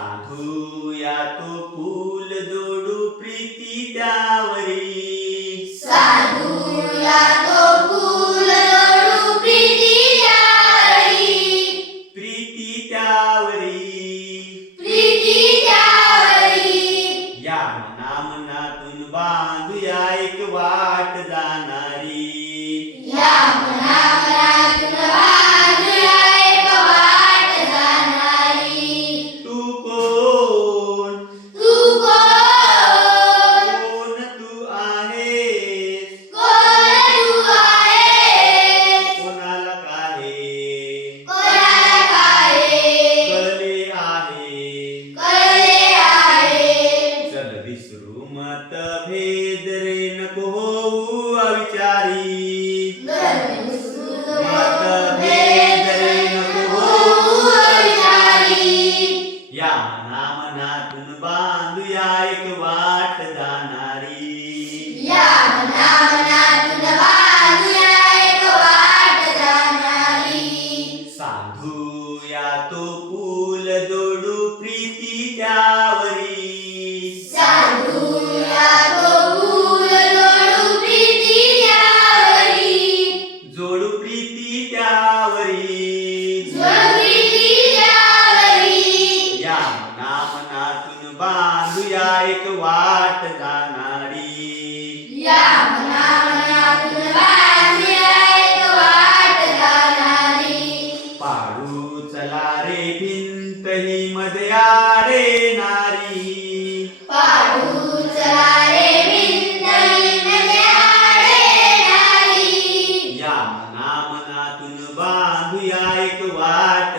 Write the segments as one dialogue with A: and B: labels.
A: साधू या तो फूल जोडू प्रीती त्यावर माता मानुया एक वाट जाणारी. या पाडू चला रे भिंत ही मजया रे
B: नारी
A: पाडू चला रे नारी या मना मनातून बांधूया एक वाट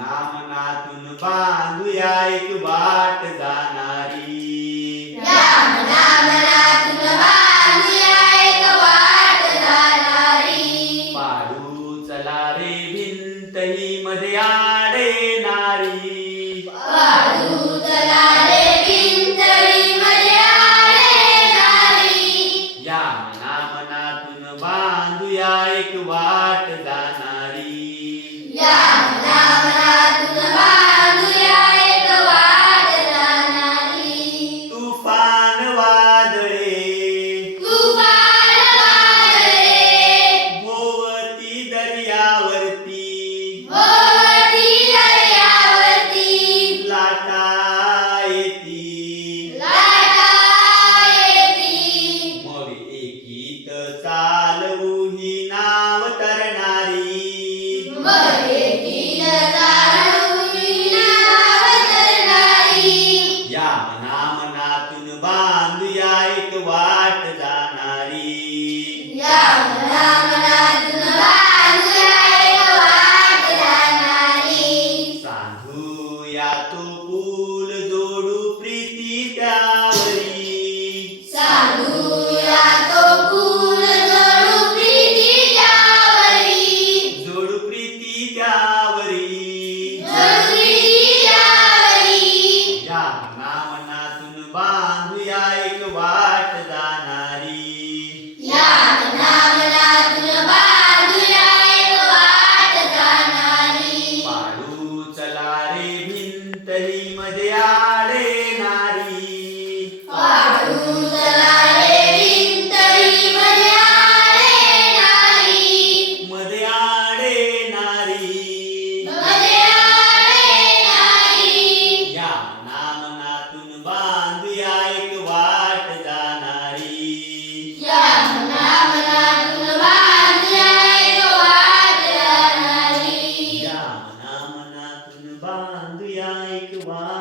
A: নাম না
B: তুন বাঙ্গুয়াই like wine.